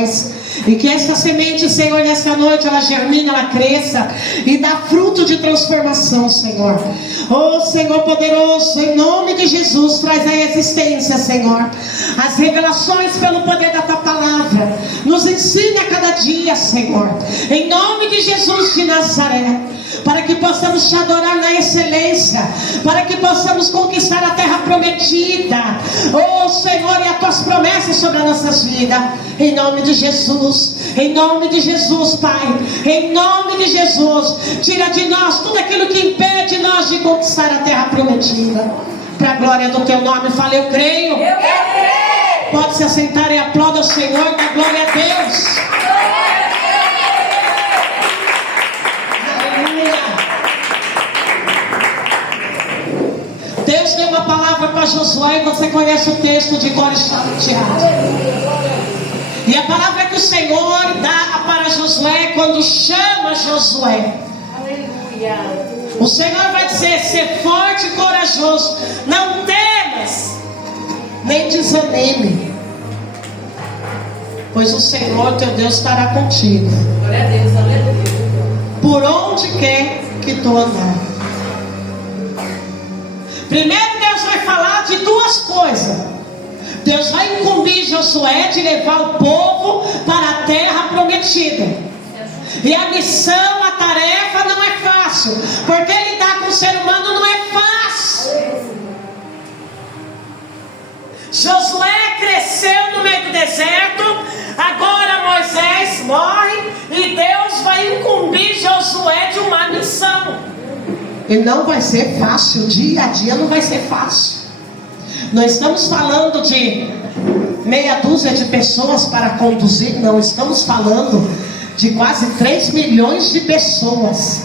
corações. E que essa semente, Senhor, nessa noite, ela germine, ela cresça e dá fruto de transformação, Senhor. Oh, Senhor poderoso, em nome de Jesus, traz a existência, Senhor, as revelações pelo poder da Tua palavra. Nos ensine a cada dia, Senhor, em nome de Jesus de Nazaré, para que possamos Te adorar na excelência, para que possamos conquistar a terra prometida. Oh, Senhor, e as Tuas promessas sobre as nossas vidas, em nome de Jesus, em nome de Jesus, Pai, em nome de Jesus. Tira de nós tudo aquilo que impede nós de conquistar a terra prometida, para a glória do Teu nome. Fala, eu creio. Eu creio. Pode se assentar e aplauda o Senhor, da glória a Deus. Aleluia. Deus deu uma palavra para Josué, e você conhece o texto de cor e salteado. E a palavra que o Senhor dá para Josué, quando chama Josué, Aleluia. o Senhor vai dizer: ser forte e corajoso, não temas, nem desanime, pois o Senhor teu Deus estará contigo, Glória a Deus, aleluia. por onde quer que tu andar. Primeiro Deus vai falar de duas coisas. Deus vai incumbir Josué de levar o povo para a terra prometida. E a missão, a tarefa não é fácil, porque lidar com o ser humano não é fácil. Josué cresceu no meio do deserto. Agora Moisés morre e Deus vai incumbir Josué de uma missão. E não vai ser fácil, dia a dia não vai ser fácil. Nós estamos falando de meia dúzia de pessoas para conduzir, não, estamos falando de quase 3 milhões de pessoas.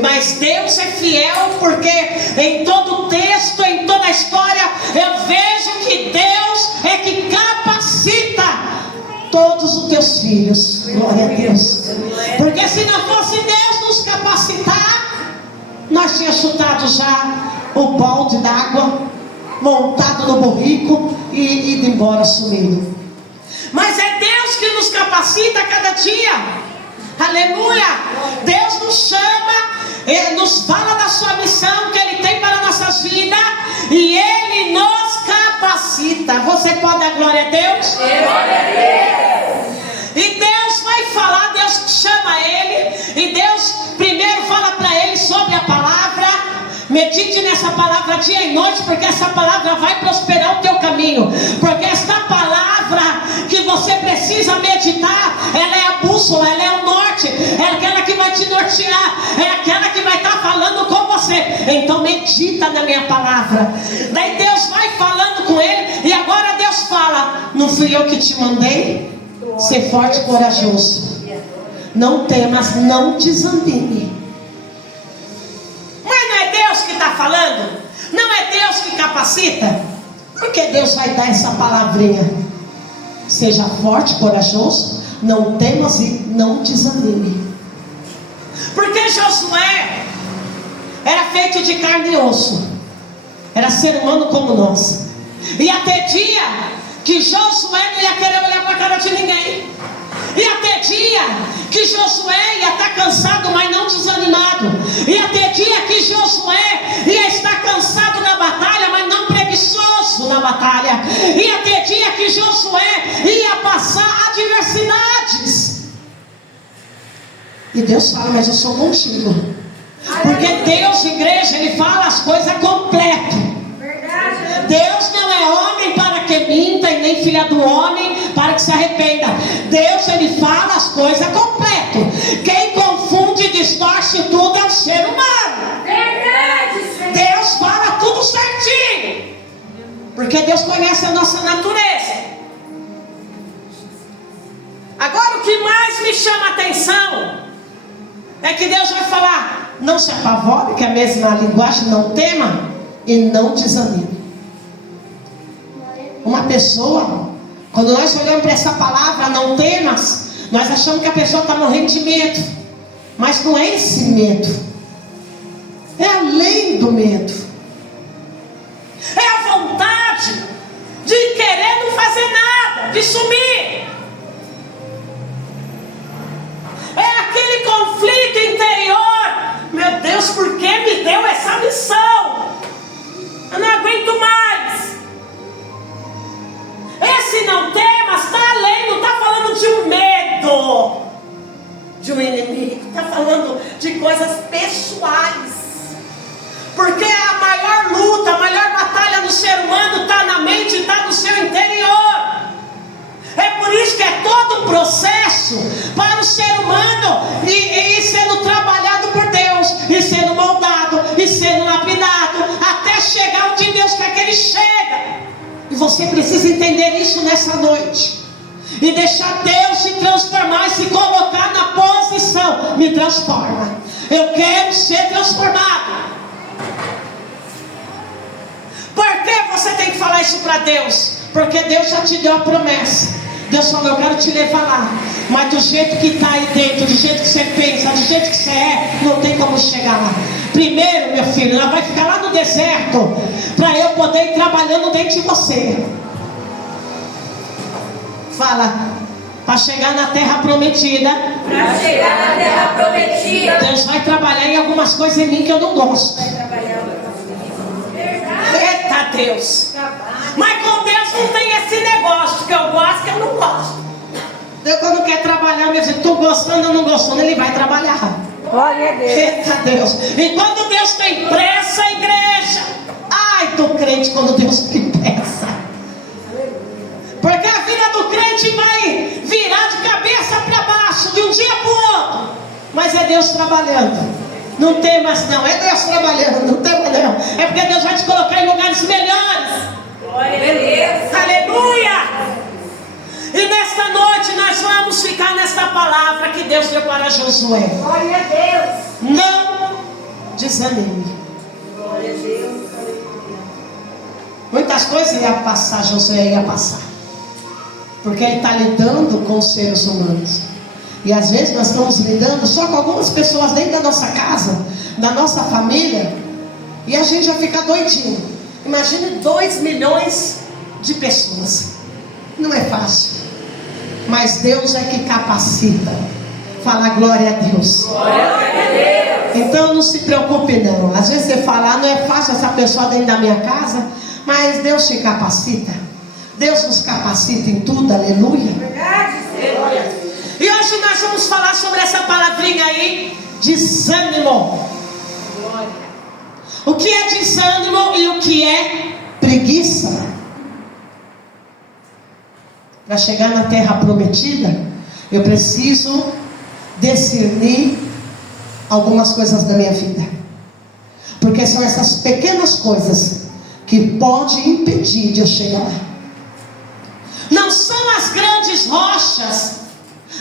Mas Deus é fiel, porque em todo o texto, em toda a história, eu vejo que Deus é que capacita todos os teus filhos. Glória a Deus. Porque se não fosse Deus nos capacitar, nós tínhamos chutado já o balde d'água, montado no burrico e ido embora sumido. Mas é Deus que nos capacita a cada dia. Aleluia. Deus nos chama, Ele nos fala da sua missão que Ele tem para nossas vidas, e Ele nos capacita. Você pode dar glória a Deus? Glória a Deus. E Deus vai falar, Deus chama ele, e Deus primeiro fala para ele sobre a palavra. Medite nessa palavra dia e noite, porque essa palavra vai prosperar o teu caminho. Porque esta palavra que você precisa meditar, ela é a bússola, ela é o norte, é aquela que vai te nortear, é aquela que vai estar falando com você. Então medita na minha palavra. Daí Deus vai falando com ele, e agora Deus fala: não fui eu que te mandei? Ser forte e corajoso, não temas, não desanime. Mas não é Deus que está falando? Não é Deus que capacita? Porque Deus vai dar essa palavrinha: seja forte e corajoso, não temas e não desanime. Porque Josué era feito de carne e osso, era ser humano como nós. E até dia que Josué não ia querer olhar para a cara de ninguém. E até dia que Josué ia estar cansado, mas não desanimado. E até dia que Josué ia estar cansado na batalha, mas não preguiçoso na batalha. E até dia que Josué ia passar adversidades. E Deus fala: mas eu sou contigo. Porque Deus, igreja, Ele fala as coisas completas. Deus não é homem para que minta, e nem filha do homem para que se arrependa. Deus, Ele fala as coisas completas. Quem confunde e distorce tudo é o ser humano. Verdade, Deus fala tudo certinho, porque Deus conhece a nossa natureza. Agora, o que mais me chama a atenção é que Deus vai falar: não se apavore, que é a mesma linguagem, não tema e não desanime. Uma pessoa, quando nós olhamos para essa palavra, não temas, nós achamos que a pessoa está morrendo de medo. Mas não é esse medo, é além do medo. É a vontade de querer não fazer nada, de sumir. É aquele conflito interior. Meu Deus, por que me deu essa missão? Eu não aguento mais. Esse não temas está além, não está falando de um medo, de um inimigo. Está falando de coisas pessoais. Porque a maior luta, a maior batalha do ser humano está na mente, está no seu interior. É por isso que é todo um processo para o ser humano ir sendo trabalhado por Deus, e sendo moldado, e sendo lapidado, até chegar onde Deus quer que ele chega. E você precisa entender isso nessa noite, e deixar Deus se transformar e se colocar na posição. Me transforma, eu quero ser transformado. Por que você tem que falar isso para Deus? Porque Deus já te deu a promessa. Deus falou, eu quero te levar lá, mas do jeito que está aí dentro, do jeito que você pensa, do jeito que você é, não tem como chegar lá. Primeiro, meu filho, ela vai ficar lá no deserto, para eu poder ir trabalhando dentro de você. Fala, para chegar na terra prometida. Para chegar na terra prometida. Deus vai trabalhar em algumas coisas em mim que eu não gosto. Vai trabalhar Eita Deus. Mas com Deus não tem esse negócio, que eu gosto, que eu não gosto. Deus, quando quer trabalhar, meu filho, estou gostando ou não gostando, ele vai trabalhar. Glória a Deus. Eita Deus. E quando Deus tem pressa, a igreja. Ai do crente quando Deus tem pressa. Porque a vida do crente vai virar de cabeça para baixo, de um dia para o outro. Mas é Deus trabalhando. Não tem mais não, é Deus trabalhando, não tem mais não. É porque Deus vai te colocar em lugares melhores. Glória a Deus. Aleluia! E nesta noite nós vamos ficar nesta palavra que Deus deu para Josué. Glória a Deus. Não desanime. Glória a Deus. Muitas coisas ia passar, Josué ia passar. Porque ele está lidando com os seres humanos. E às vezes nós estamos lidando só com algumas pessoas dentro da nossa casa, da nossa família, e a gente já fica doidinho. Imagine 2 milhões de pessoas. Não é fácil, mas Deus é que capacita. Fala glória a Deus. Glória a Deus. Então não se preocupe não. Às vezes você fala, não é fácil essa pessoa dentro da minha casa, mas Deus te capacita. Deus nos capacita em tudo, aleluia. Verdade, Senhor. E hoje nós vamos falar sobre essa palavrinha aí, desânimo. Glória. O que é desânimo e o que é preguiça? Para chegar na terra prometida, eu preciso discernir algumas coisas da minha vida. Porque são essas pequenas coisas que podem impedir de eu chegar lá. Não são as grandes rochas,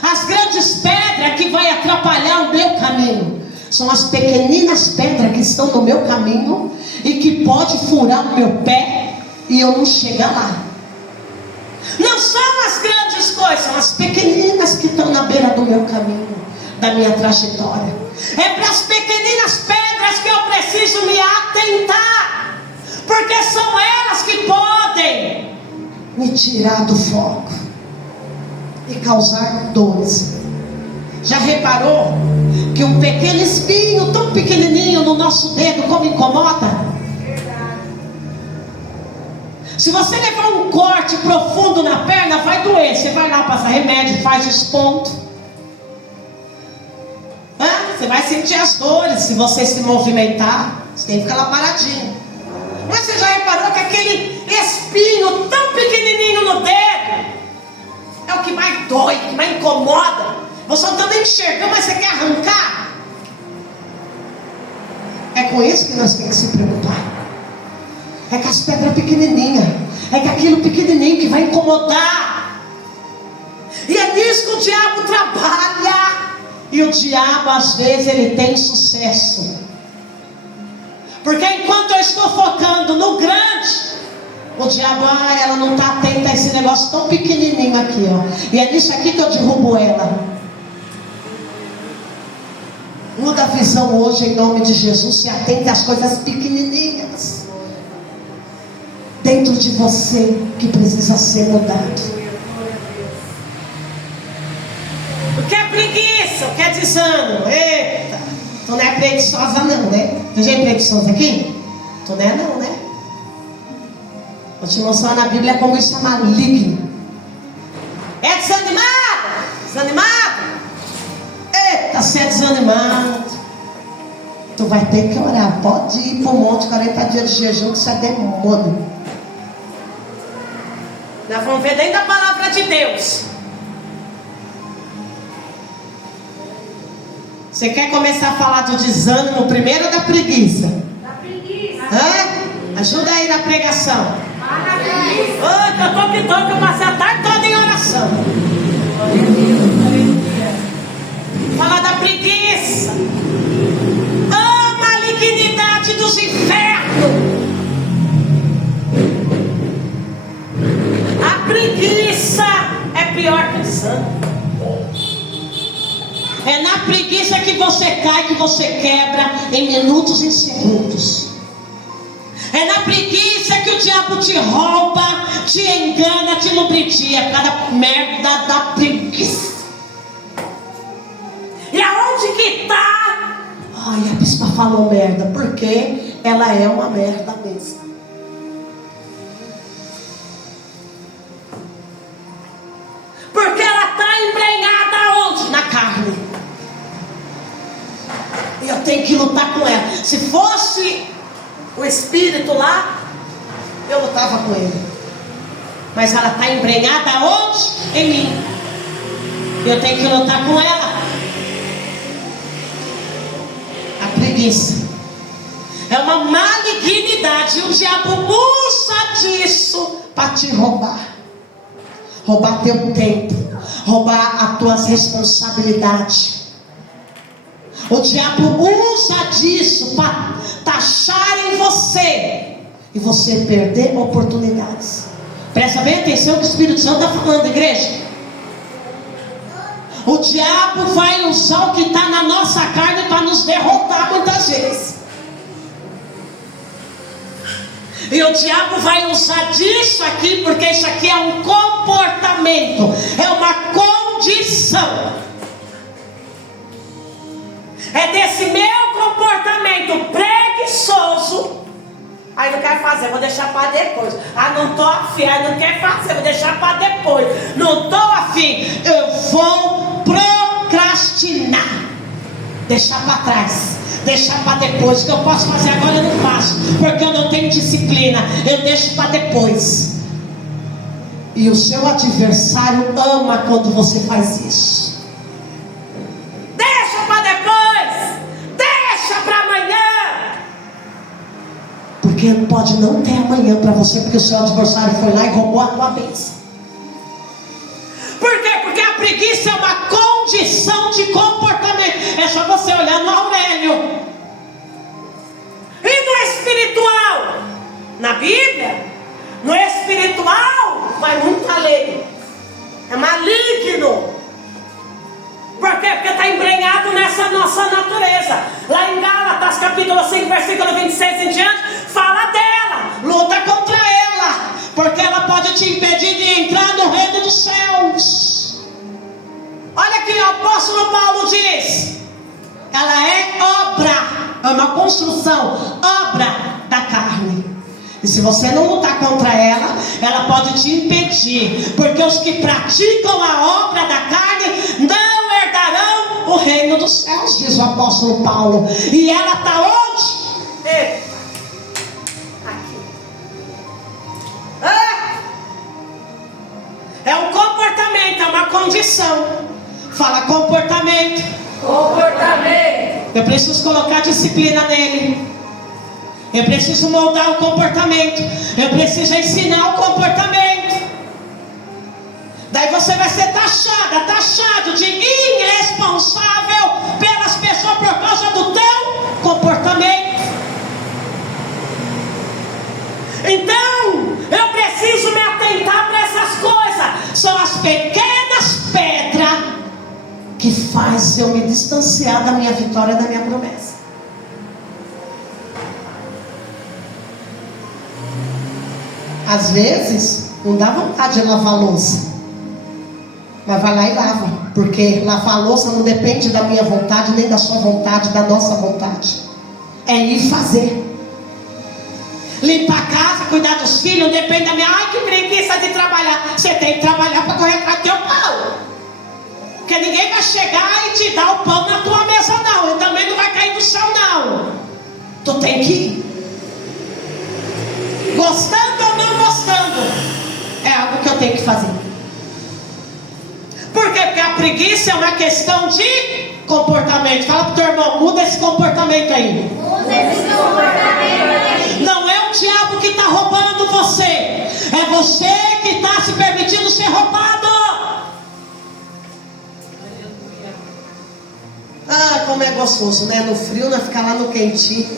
as grandes pedras que vai atrapalhar o meu caminho. São as pequeninas pedras que estão no meu caminho e que pode furar o meu pé e eu não chegar lá. Não são as grandes coisas, são as pequeninas que estão na beira do meu caminho, da minha trajetória. É para as pequeninas pedras que eu preciso me atentar, porque são elas que podem me tirar do foco e causar dores. Já reparou que um pequeno espinho tão pequenininho no nosso dedo como incomoda? Se você levar um corte profundo na perna, vai doer. Você vai lá, passa remédio, faz os pontos. Você vai sentir as dores se você se movimentar. Você tem que ficar lá paradinho. Mas você já reparou que aquele espinho tão pequenininho no dedo é o que mais dói, o que mais incomoda? Você não está nem enxergando, mas você quer arrancar. É com isso que nós temos que se preocupar. É com as pedras pequenininhas. É com aquilo pequenininho que vai incomodar. E é nisso que o diabo trabalha. E o diabo às vezes ele tem sucesso. Porque enquanto eu estou focando no grande, o diabo, ela não está atenta a esse negócio tão pequenininho aqui, ó. E é nisso aqui que eu derrubo ela. Muda a visão hoje em nome de Jesus. Se atente às coisas pequenininhas dentro de você que precisa ser mudado. bênção, quer desânimo. Eita, tu não é preguiçosa não, né? Tu já é preguiçosa aqui? Tu não é não, né? Vou te mostrar na Bíblia como isso é maligno. É desanimado? Desanimado? Eita, se é desanimado, tu vai ter que orar. Pode ir para o monte 40 dias de jejum, que isso é demônio. Nós vamos ver dentro da palavra de Deus. Você quer começar a falar do desânimo primeiro ou da preguiça? Da preguiça. Hã? Ajuda aí na pregação. Da preguiça. Que eu tô que eu passei a tarde toda em oração. Fala da preguiça. A malignidade dos infernos. A preguiça é pior que o desânimo. É na preguiça que você cai, que você quebra em minutos e segundos. É na preguiça que o diabo te rouba, te engana, te lubricia. Cada merda da preguiça. E aonde que está? Ai, a bispa falou merda, porque ela é uma merda mesmo. Porque ela está embrenhada onde? Na carne. E eu tenho que lutar com ela. Se fosse o espírito lá, eu lutava com ele. Mas ela está embrenhada onde? Em mim. Eu tenho que lutar com ela. A preguiça é uma malignidade. E o diabo usa disso para te roubar. Roubar teu tempo, roubar as tuas responsabilidades. O diabo usa disso para taxar em você e você perder oportunidades. Presta bem atenção que o Espírito Santo está falando, igreja. O diabo vai usar o que está na nossa carne para nos derrotar muitas vezes. E o diabo vai usar disso aqui, porque isso aqui é um comportamento, é uma condição. É desse meu comportamento preguiçoso. Aí não quero fazer, vou deixar para depois. Ah, não estou afim, aí não quero fazer, vou deixar para depois. Não estou afim, eu vou procrastinar. Deixar para trás. Deixar para depois. O que eu posso fazer agora eu não faço, porque eu não tenho disciplina. Eu deixo para depois. E o seu adversário ama quando você faz isso. Deixa para depois. Deixa para amanhã. Porque pode não ter amanhã para você, porque o seu adversário foi lá e roubou a tua bênção. Por quê? Porque a preguiça é uma condição de comportamento. É só você olhar no Aurélio. E no espiritual? Na Bíblia, no espiritual vai muito além. É maligno. Por quê? Porque está embrenhado nessa nossa natureza. Lá em Gálatas, capítulo 5, versículo 26 em diante, fala dela. Luta contra ela, porque ela pode te impedir de entrar no reino dos céus. Olha aqui, o apóstolo Paulo diz: ela é obra, é uma construção, obra da carne. E se você não lutar contra ela, ela pode te impedir, porque os que praticam a obra da carne não herdarão o reino dos céus, diz o apóstolo Paulo. E ela está onde? Aqui. É um comportamento, é uma condição. Fala comportamento. Comportamento. Eu preciso colocar disciplina nele. Eu preciso moldar o comportamento. Eu preciso ensinar o comportamento. Daí você vai ser taxado de irresponsável pelas pessoas por causa do teu comportamento. Então, eu preciso me atentar para essas coisas. São as pequenas pedras que faz eu me distanciar da minha vitória, da minha promessa. Às vezes não dá vontade de lavar a louça, Mas vai lá e lava, porque lavar a louça não depende da minha vontade, nem da sua vontade, da nossa vontade. É ir fazer. Limpar a casa, cuidar dos filhos, não depende da minha. Ai, que preguiça de trabalhar. Você tem que trabalhar para correr atrás do teu pão. Porque ninguém vai chegar e te dar o pão na tua mesa, não. E também não vai cair do céu, não. Tu tem que ir. Gostando ou não gostando, é algo que eu tenho que fazer. Por quê? Porque a preguiça é uma questão de comportamento. Fala pro teu irmão, muda esse comportamento aí. Muda esse comportamento aí. Não é o diabo que está roubando você. É você que está se permitindo ser roubado. Ah, como é gostoso, né? No frio, nós ficar lá no quentinho.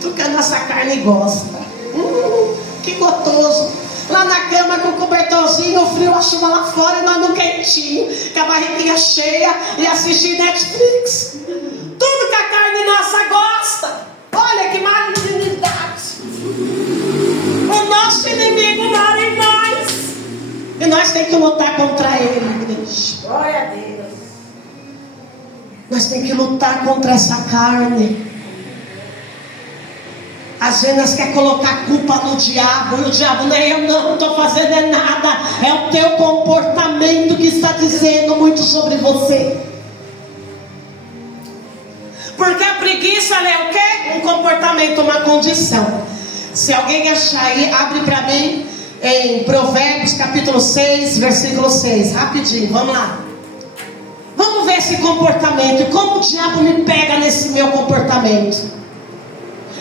Tudo que a nossa carne gosta. Que gostoso. Lá na cama com o cobertorzinho, o frio, a chuva lá fora e nós no quentinho, com a barriguinha cheia e assistir Netflix. Tudo que a carne nossa gosta. Olha que malignidade. O nosso inimigo mora em nós. E nós temos que lutar contra ele, igreja. Glória a Deus. Nós temos que lutar contra essa carne. Às vezes nós queremos colocar a culpa no diabo. E o diabo não é eu, não estou fazendo é nada. É o teu comportamento que está dizendo muito sobre você. Porque a preguiça é o quê? Um comportamento, uma condição. Se alguém achar aí, abre para mim em Provérbios capítulo 6, versículo 6. Rapidinho, vamos lá. Vamos ver esse comportamento e como o diabo me pega nesse meu comportamento.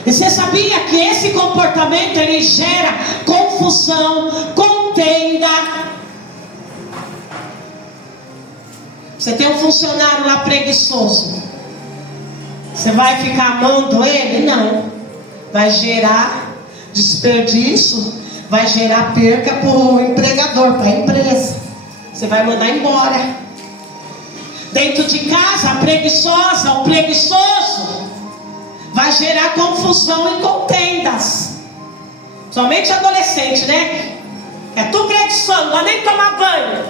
E você sabia que esse comportamento ele gera confusão, contenda? Você tem um funcionário lá preguiçoso. Você vai ficar amando ele? Não. Vai gerar desperdício, vai gerar perca para o empregador, para a empresa. Você vai mandar embora. Dentro de casa, a preguiçosa, o preguiçoso vai gerar confusão e contendas. Somente adolescente, né? É tu preguiçoso, não vai nem tomar banho.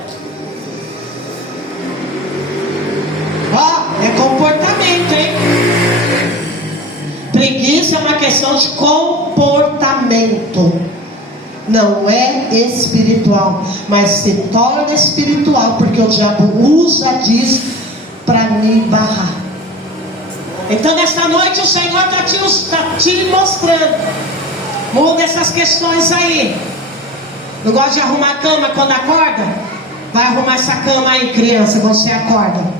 Ó, é comportamento, hein? Preguiça é uma questão de comportamento. Não é espiritual, mas se torna espiritual, porque o diabo usa disso para me barrar. Então nesta noite o Senhor está te mostrando. Muda essas questões aí. Não gosta de arrumar a cama quando acorda? Vai arrumar essa cama aí, criança, quando você acorda.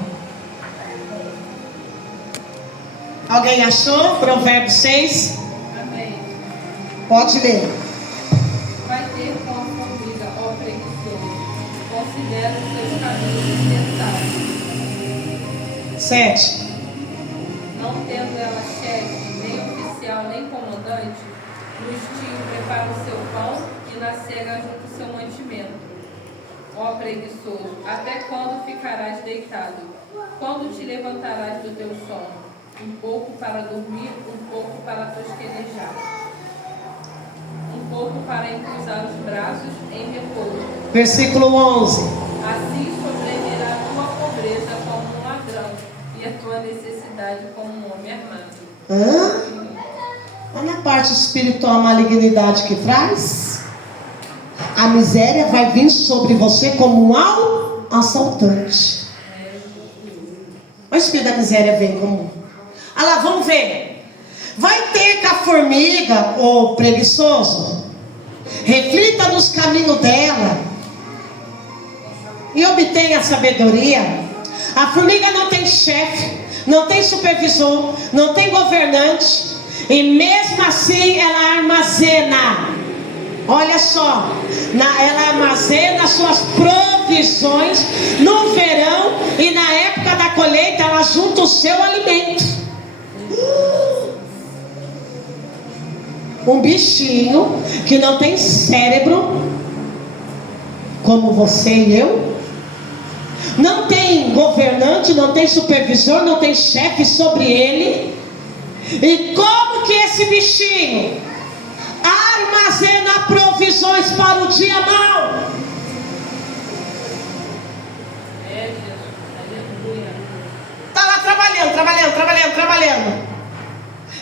Alguém achou? Provérbios 6. Amém. Pode ler. Vai ter com a formiga, ó preguiçoso. Considera os seus caminhos sensatos. 7. Não tendo ela chefe, nem oficial, nem comandante, no estio prepara o seu pão e na cega junta o seu mantimento. Ó preguiçoso, até quando ficarás deitado? Quando te levantarás do teu sono? Um pouco para dormir, um pouco para tosquenejar, um pouco para encruzar os braços em repouso. Versículo 11. Assim sobrevirá a tua pobreza como um ladrão e a tua necessidade como um homem armado. Olha a parte espiritual, a malignidade que traz. A miséria vai vir sobre você como um assaltante. O espírito da miséria vem como... Ah lá, vamos ver. Vai ter com a formiga, ô preguiçoso, reflita nos caminhos dela e obtenha a sabedoria. A formiga não tem chefe, não tem supervisor, não tem governante, e mesmo assim ela armazena. Olha só, ela armazena suas provisões no verão, e na época da colheita ela junta o seu alimento. Um bichinho que não tem cérebro, como você e eu, não tem governante, não tem supervisor, não tem chefe sobre ele. E como que esse bichinho armazena provisões para o dia mau? trabalhando.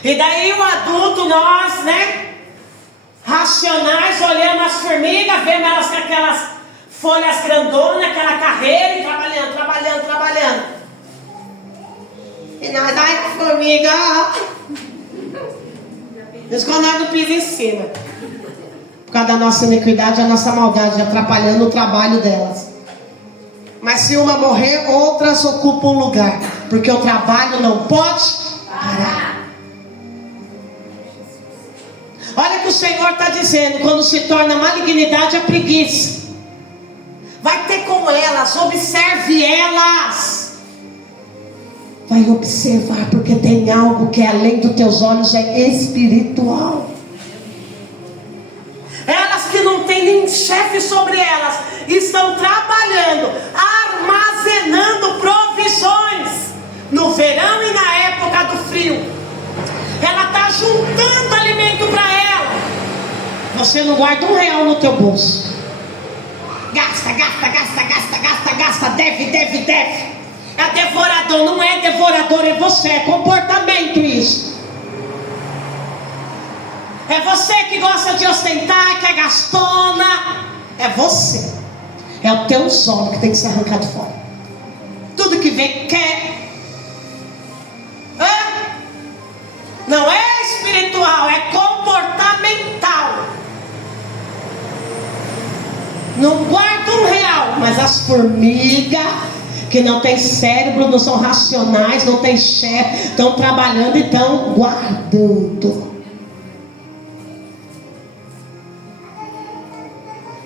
E daí o adulto, nós, né? Racionais, olhando as formigas, vendo elas com aquelas folhas grandonas, aquela carreira e trabalhando. E nós, ai, a formiga, escondendo o piso em cima. Por causa da nossa iniquidade, a nossa maldade, atrapalhando o trabalho delas. Mas se uma morrer, outras ocupam o lugar. Porque o trabalho não pode parar. Olha o que o Senhor está dizendo. Quando se torna malignidade, a preguiça. Vai ter com elas. Observe elas. Vai observar. Porque tem algo que além dos teus olhos é espiritual. Elas que não têm nem chefe sobre elas, estão trabalhando, armazenando provisões no verão e na época do frio. Ela está juntando alimento para ela. Você não guarda R$1 no teu bolso. Gasta, deve. É devorador, não é devorador, é você, é comportamento isso. É você que gosta de ostentar, que é gastona. É você. É o teu sono que tem que ser arrancado fora. Tudo que vem quer. Não é espiritual, é comportamental. Não guarda R$1, mas as formigas que não tem cérebro, não são racionais, não tem chefe, estão trabalhando e estão guardando.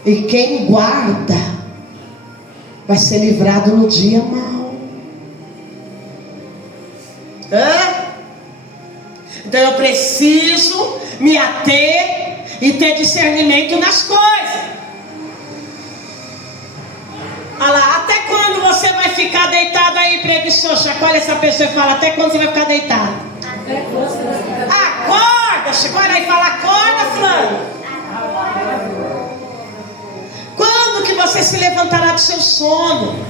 E quem guarda vai ser livrado no dia mau. Então eu preciso me ater e ter discernimento nas coisas. Olha lá, até quando você vai ficar deitado aí, preguiçoso? Chacoalha essa pessoa e fala, até quando você vai ficar deitado? Acorda, chacoalha aí e fala, acorda, fulano. Quando que você se levantará do seu sono?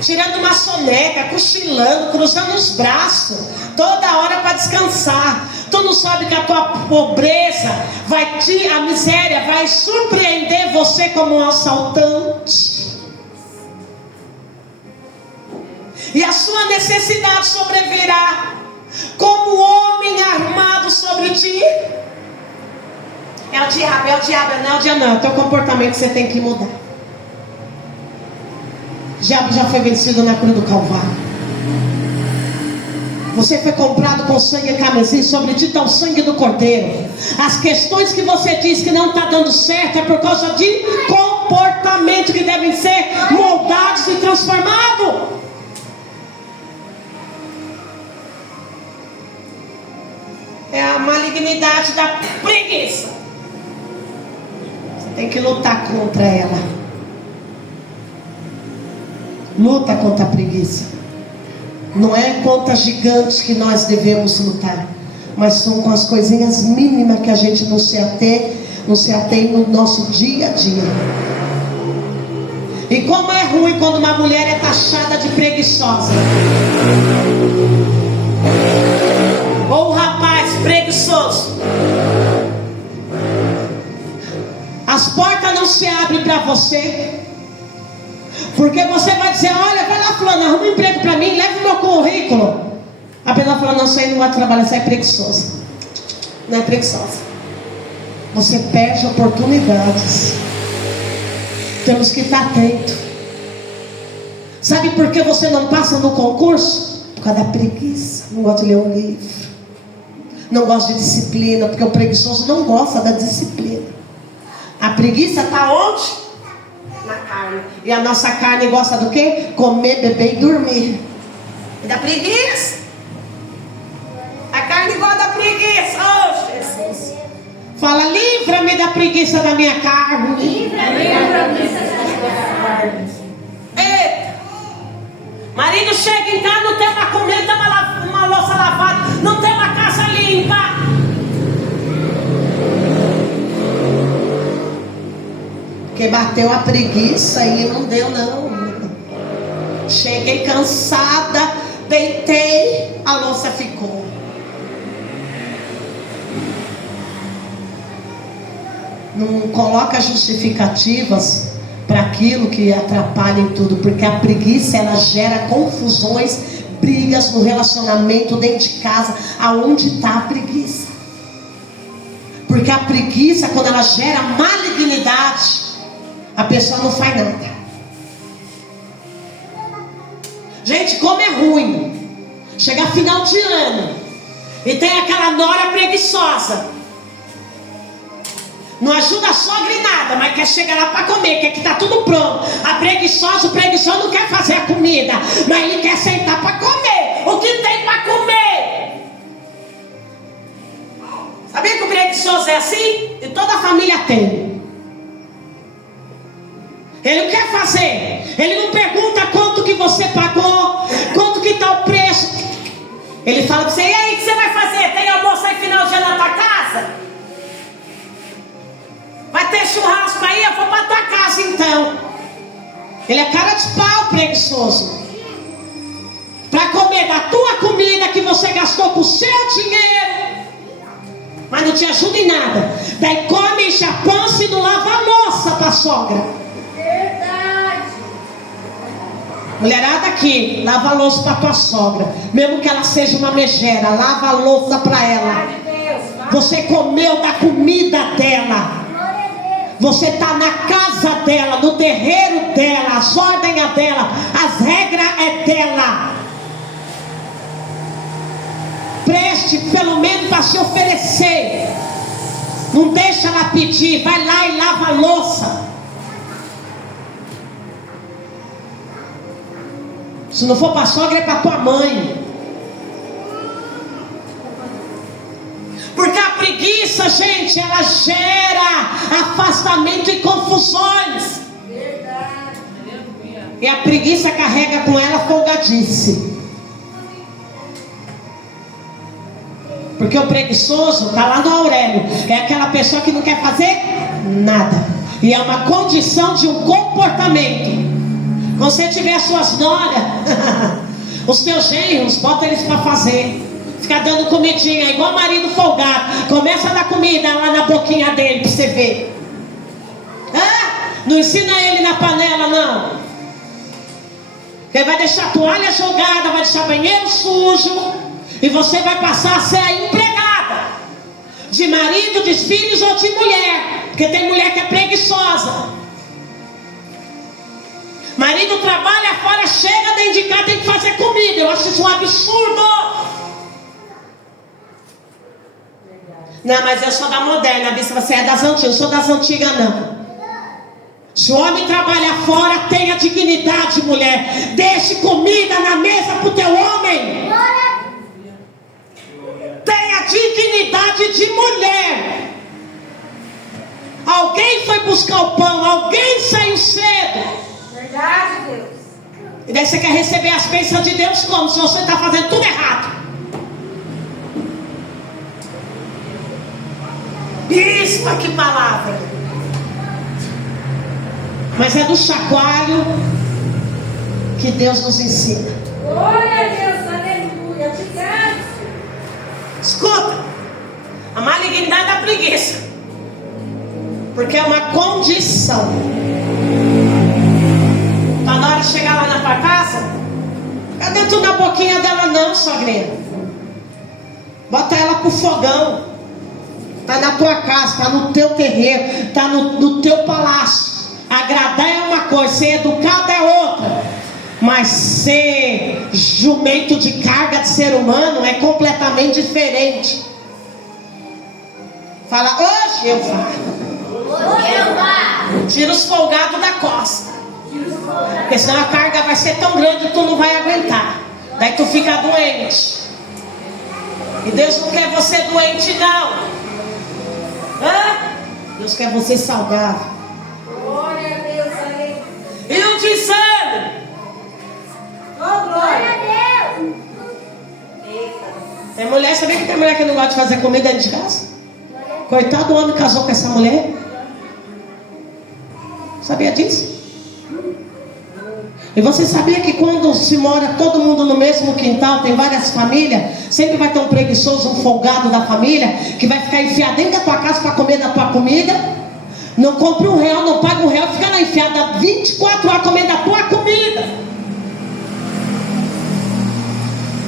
Tirando uma soneca, cochilando, cruzando os braços, toda hora para descansar. Tu não sabe que a tua pobreza a miséria vai surpreender você como um assaltante. E a sua necessidade sobrevirá como homem armado sobre ti. É o diabo, não é o diabo não. É o teu comportamento que você tem que mudar. O diabo já foi vencido na cruz do Calvário. Você foi comprado com sangue carmesim, sobre ti está o sangue do Cordeiro. As questões que você diz que não está dando certo é por causa de comportamento que devem ser moldados e transformados. É a malignidade da preguiça. Você tem que lutar contra ela. Luta contra a preguiça. Não é contra gigantes que nós devemos lutar, mas são com as coisinhas mínimas que a gente não se atém no nosso dia a dia. E como é ruim quando uma mulher é taxada de preguiçosa, ou um rapaz preguiçoso. As portas não se abrem para você, porque você vai dizer, olha, vai lá fulano, arruma um emprego para mim, leva o meu currículo. A pessoa fala, não, isso aí não vai trabalhar, isso aí é preguiçoso. Não é preguiçosa. Você perde oportunidades. Temos que estar atento. Sabe por que você não passa no concurso? Por causa da preguiça. Não gosta de ler um livro, não gosta de disciplina, porque o preguiçoso não gosta da disciplina. A preguiça está onde? Na carne. E a nossa carne gosta do quê? Comer, beber e dormir. E da preguiça. A carne gosta da preguiça. Oh, Jesus. Fala, livra-me da preguiça da minha carne. Livra-me da preguiça da minha carne. Eita. Marido chega em casa, não tem uma comida, uma louça lavada, não tem uma casa limpa. Porque bateu a preguiça e não deu não. Cheguei cansada, deitei. a louça ficou. Não coloca justificativas para aquilo que atrapalha em tudo, porque a preguiça, ela gera confusões, brigas no relacionamento, dentro de casa. Aonde está a preguiça? Porque a preguiça, quando ela gera malignidade, a pessoa não faz nada. Gente, como é ruim chegar final de ano e tem aquela nora preguiçosa. Não ajuda a sogra em nada, mas quer chegar lá para comer, quer que está tudo pronto. O preguiçoso não quer fazer a comida, mas ele quer sentar para comer. O que tem para comer? Sabia que o preguiçoso é assim? E toda a família tem. Ele não quer fazer. Ele não pergunta quanto que você pagou, quanto que está o preço. Ele fala para você: e aí, o que você vai fazer? Tem almoço aí final de ano na tua casa? Vai ter churrasco aí? Eu vou para tua casa então. Ele é cara de pau, preguiçoso. Para comer da tua comida que você gastou com o seu dinheiro, mas não te ajuda em nada. Daí come, enche a pança e não lava a louça para a sogra. Verdade. Mulherada aqui, lava a louça para tua sogra. Mesmo que ela seja uma megera, lava a louça para ela. Você comeu da comida dela. Você está na casa dela, no terreiro dela, as ordens é dela, as regras é dela. Preste pelo menos para se oferecer. Não deixa ela pedir, vai lá e lava a louça. Se não for para a sogra, é para tua mãe. Porque a preguiça, gente, ela gera afastamento e confusões. Verdade. E a preguiça carrega com ela folgadice. Porque o preguiçoso está lá no Aurélio. É aquela pessoa que não quer fazer nada. E é uma condição de um comportamento. Quando você tiver as suas noras, os teus genros, bota eles para fazer. Ficar dando comidinha, igual marido folgado. Começa a dar comida lá na boquinha dele para você ver. Não ensina ele na panela, não. Ele vai deixar a toalha jogada, vai deixar banheiro sujo. E você vai passar a ser a empregada de marido, de filhos ou de mulher. Porque tem mulher que é preguiçosa. Marido trabalha fora, chega dentro de casa, tem que fazer comida. Eu acho isso um absurdo. Não, mas eu sou da moderna, Bíblia, você é das antigas. Eu sou das antigas, não. Se o homem trabalha fora, tenha dignidade, mulher. Deixe comida na mesa para o teu homem. Tenha dignidade de mulher. Alguém foi buscar o pão, alguém saiu cedo. Verdade, Deus. E daí você quer receber as bênçãos de Deus como? Se você está fazendo tudo errado. Isso, que palavra. Mas é do chacoalho que Deus nos ensina. Glória a Deus, aleluia. Obrigado. Escuta, a malignidade da preguiça, porque é uma condição. Para na hora de chegar lá na tua casa, cadê tu na boquinha dela? Não, sogrinha. Bota ela pro fogão. Está na tua casa, está no teu terreiro, está no teu palácio. Agradar é uma coisa, ser educado é outra. Mas ser jumento de carga de ser humano é completamente diferente. Fala, ô Jeová. Tira os folgados da costa. Porque senão a carga vai ser tão grande que tu não vai aguentar. Daí tu fica doente. E Deus não quer você doente, não. Deus quer você saudável. Glória a Deus, aleluia. E o desânimo. Oh, glória a Deus. Tem mulher, sabia que tem mulher que não gosta de fazer comida dentro de casa? Coitado do homem que casou com essa mulher. Sabia disso? E você sabia que quando se mora todo mundo no mesmo quintal, tem várias famílias, sempre vai ter um preguiçoso, um folgado da família, que vai ficar enfiado dentro da tua casa para comer da tua comida. Não compra R$1, não paga R$1, fica lá enfiado 24 horas comendo da tua comida.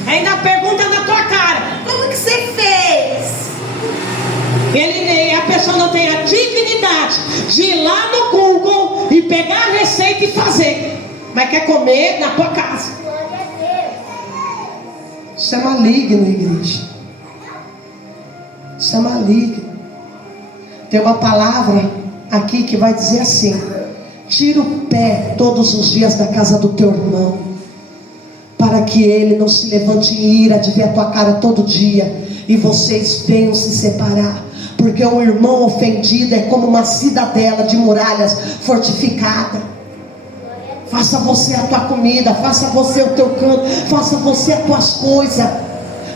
Ainda pergunta na tua cara: como que você fez? A pessoa não tem a dignidade de ir lá no Google e pegar a receita e fazer, mas quer comer na tua casa. Isso é maligno, igreja. Isso é maligno. Tem uma palavra aqui que vai dizer assim: tira o pé todos os dias da casa do teu irmão, para que ele não se levante em ira de ver a tua cara todo dia e vocês venham se separar. Porque um irmão ofendido é como uma cidadela de muralhas fortificada. Faça você a tua comida, faça você o teu canto, faça você as tuas coisas,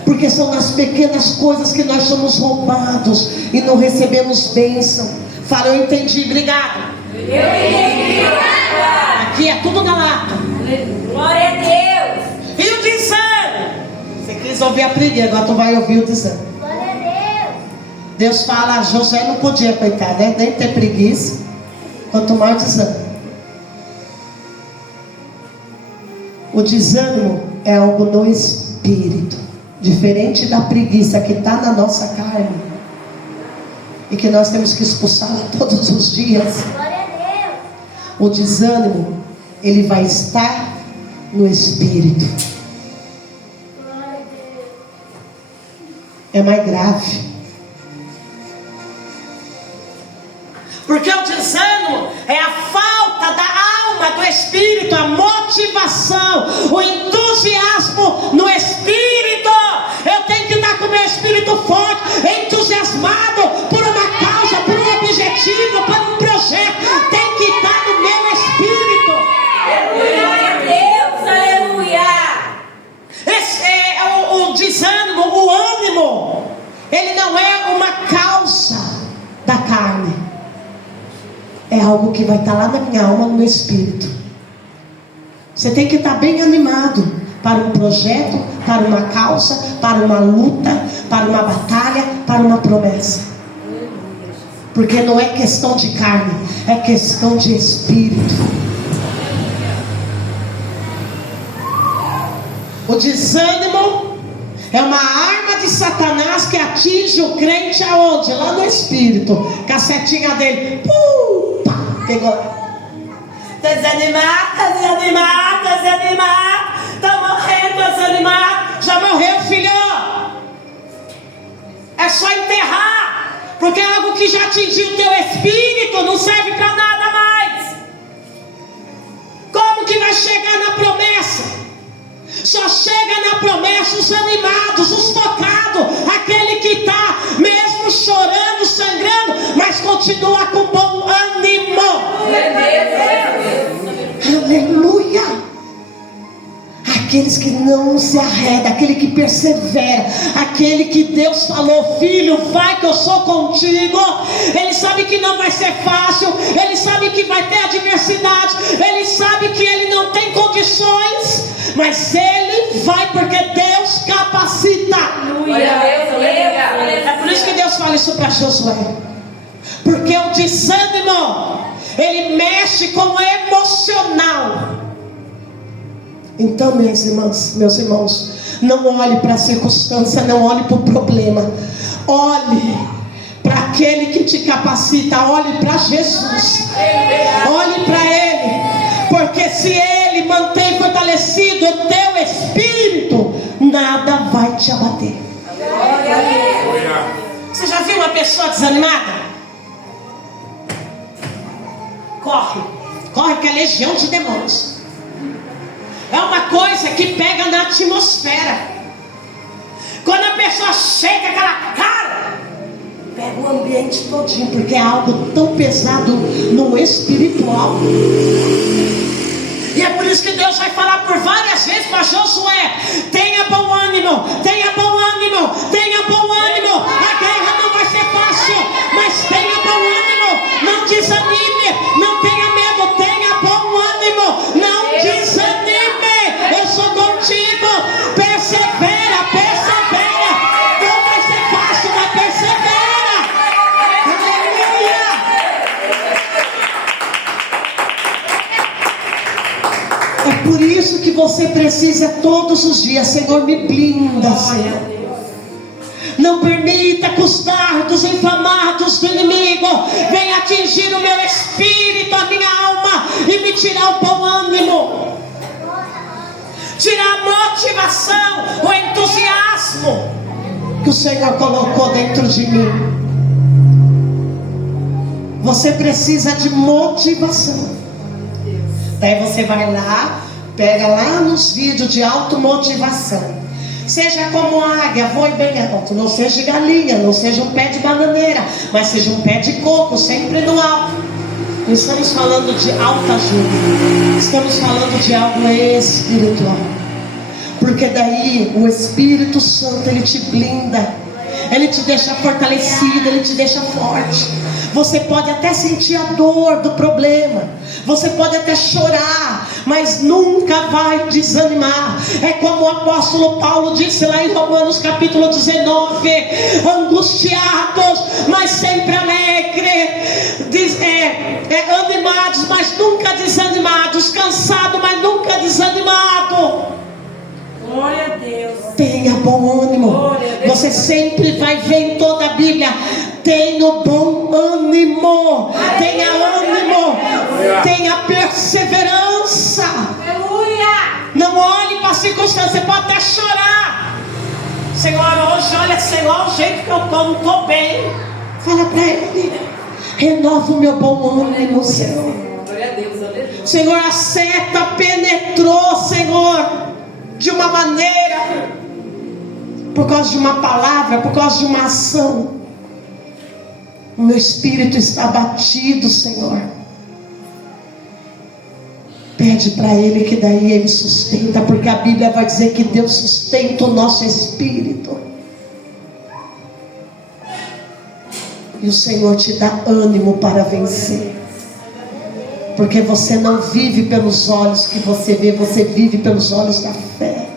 porque são nas pequenas coisas que nós somos roubados e não recebemos bênção. Fala: eu entendi, obrigado. Eu entendi. Aqui é tudo na lata. Glória a Deus. E o desânimo? Você quis ouvir a preguiça, agora tu vai ouvir o desânimo. Glória a Deus. Deus fala: Josué não podia, coitado, né? Nem ter preguiça, quanto mais o desânimo. O desânimo é algo no espírito, diferente da preguiça que está na nossa carne e que nós temos que expulsá-la todos os dias. Glória a Deus. O desânimo, ele vai estar no espírito. Glória a Deus. É mais grave, porque o desânimo é a falta da alma, do espírito, a motivação, o entusiasmo no espírito. Eu tenho que estar com o meu espírito forte, entusiasmado por uma causa, por um objetivo, por um projeto. Tem que estar no meu espírito. Glória a Deus, aleluia. Esse é o desânimo, o ânimo. Ele não é uma causa da carne. É algo que vai estar lá na minha alma, no meu espírito. Você tem que estar bem animado para um projeto, para uma causa, para uma luta, para uma batalha, para uma promessa. Porque não é questão de carne, é questão de espírito. O desânimo é uma arma de Satanás que atinge o crente aonde? Lá no espírito. Com a setinha dele. Pá, pegou. Desanimado, desanimado, desanimado. Tá morrendo, desanimado. Já morreu, filho. É só enterrar. Porque é algo que já atingiu o teu espírito. Não serve para nada mais. Como que vai chegar na promessa? Só chega na promessa os animados, os focados, aquele que está mesmo chorando, sangrando, mas continua com bom ânimo. Aleluia. Aqueles que não se arredam, aquele que persevera, aquele que Deus falou: filho, vai que eu sou contigo. Ele sabe que não vai ser fácil, ele sabe que vai ter adversidade, ele sabe que ele não tem condições, mas ele vai porque Deus capacita. É por isso que Deus fala isso para Josué, porque o desânimo, ele mexe com o emocional. Então, minhas irmãs, meus irmãos, não olhe para a circunstância, não olhe para o problema, olhe para aquele que te capacita, olhe para Jesus, olhe para Ele, porque se Ele mantém fortalecido o teu espírito, nada vai te abater. Você já viu uma pessoa desanimada? Corre que é legião de demônios. É uma coisa que pega na atmosfera. Quando a pessoa chega, aquela cara, pega o ambiente todinho, porque é algo tão pesado no espiritual. E é por isso que Deus vai falar por várias vezes para Josué: tenha bom ânimo, tenha bom ânimo, tenha bom ânimo. A guerra não vai ser fácil, mas tenha bom ânimo. Não desanime, não tenha medo, tenha bom ânimo. Não desanime. É por isso que você precisa todos os dias: Senhor, me blinda, Senhor. Não permita que os dardos inflamados do inimigo venham atingir o meu espírito, a minha alma, e me tirar o bom ânimo, tirar a motivação, o entusiasmo que o Senhor colocou dentro de mim. Você precisa de motivação. Daí você vai lá, pega lá nos vídeos de automotivação. Seja como águia, voe bem alto. Não seja galinha, não seja um pé de bananeira, mas seja um pé de coco, sempre no alto. Não estamos falando de alta ajuda, estamos falando de algo espiritual. Porque daí o Espírito Santo, ele te blinda, ele te deixa fortalecido, ele te deixa forte. Você pode até sentir a dor do problema, você pode até chorar, mas nunca vai desanimar. É como o apóstolo Paulo disse lá em Romanos capítulo 19: angustiados, mas sempre alegres, animados, mas nunca desanimados, cansados, mas nunca desanimados. Glória a Deus. Tenha bom ânimo. Você sempre vai ver em toda a Bíblia: tenha bom ânimo, tenha ânimo, tenha perseverança. Aleluia. Não olhe para a circunstância. Você pode até chorar: Senhor, hoje, olha, Senhor, o jeito que eu estou, não estou bem. Fala para Ele: renova o meu bom ânimo, Senhor. Senhor, a seta penetrou, Senhor, de uma maneira, por causa de uma palavra, por causa de uma ação. O meu espírito está abatido, Senhor. Pede para Ele, que daí Ele sustenta, porque a Bíblia vai dizer que Deus sustenta o nosso espírito. E o Senhor te dá ânimo para vencer. Porque você não vive pelos olhos que você vê, você vive pelos olhos da fé.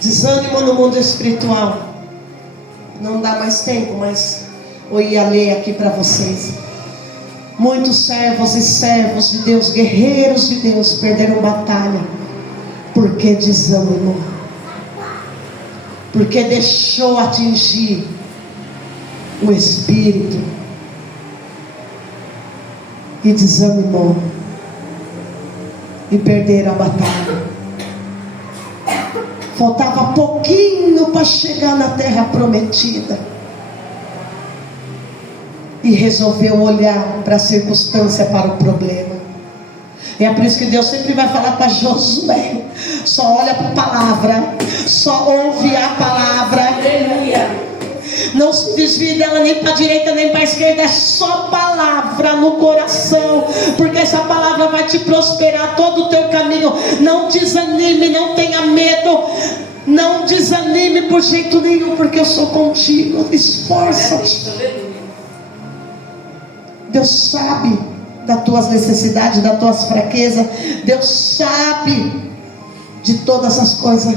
Desânimo no mundo espiritual. Não dá mais tempo, mas eu ia ler aqui para vocês. Muitos servos e servos de Deus, guerreiros de Deus, perderam batalha porque desanimou, porque deixou atingir o espírito e desanimou, e perderam a batalha. Faltava pouquinho para chegar na terra prometida, e resolveu olhar para a circunstância, para o problema. E é por isso que Deus sempre vai falar para Josué: só olha para a palavra, só ouve a palavra. Aleluia. Não se desvie dela nem para a direita nem para a esquerda. É só palavra no coração, porque essa palavra vai te prosperar todo o teu caminho. Não desanime, não tenha medo, não desanime por jeito nenhum, porque eu sou contigo. Esforça-te. Deus sabe das tuas necessidades, das tuas fraquezas. Deus sabe de todas as coisas,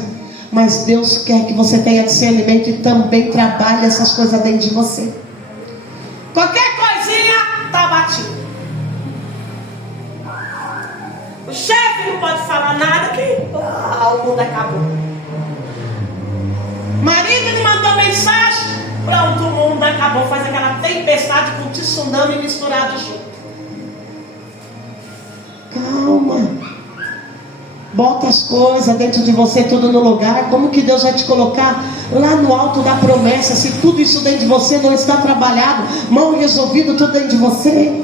mas Deus quer que você tenha discernimento e também trabalhe essas coisas dentro de você. Qualquer coisinha está batido. O chefe não pode falar nada, que o mundo acabou. Marido me mandou mensagem, pronto, o mundo acabou. Faz aquela tempestade com tsunami misturado junto. Calma. Bota as coisas dentro de você, tudo no lugar. Como que Deus vai te colocar lá no alto da promessa, se tudo isso dentro de você não está trabalhado, mal resolvido, tudo dentro de você?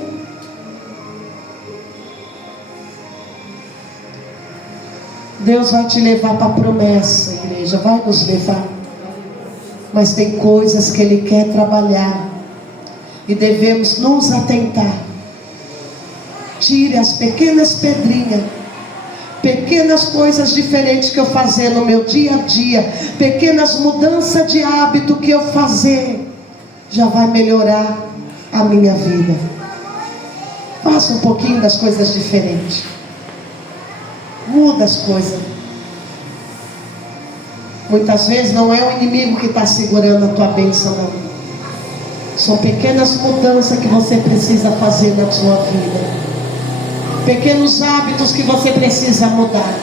Deus vai te levar para a promessa, igreja, vai nos levar. Mas tem coisas que Ele quer trabalhar, e devemos nos atentar. Tire as pequenas pedrinhas, pequenas coisas diferentes que eu fazer no meu dia a dia, pequenas mudanças de hábito que eu fazer, já vai melhorar a minha vida. Faça um pouquinho das coisas diferentes, muda as coisas. Muitas vezes não é o inimigo que está segurando a tua bênção, não. São pequenas mudanças que você precisa fazer na sua vida. Pequenos hábitos que você precisa mudar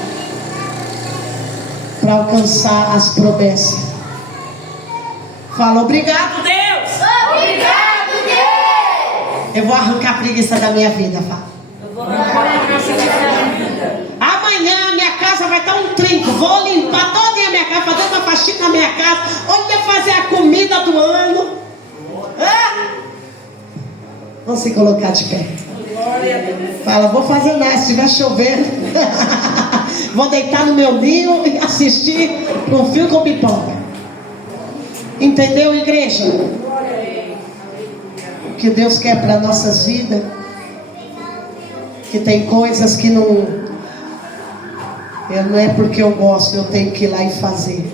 para alcançar as promessas. Fala, obrigado, Deus. Obrigado, Deus. Eu vou arrancar a preguiça da minha vida, fala. Eu vou arrancar a preguiça da minha vida. Amanhã minha casa vai estar um trinco. Vou limpar toda a minha casa, fazer uma faxina na minha casa. Onde eu fazer a comida do ano. Vamos se colocar de pé. Glória a Deus. Fala, vou fazer nada, se estiver chovendo. Vou deitar no meu ninho e assistir com fio com pipoca. Entendeu, igreja? O que Deus quer para nossas vidas. Que tem coisas que não é porque eu gosto, eu tenho que ir lá e fazer.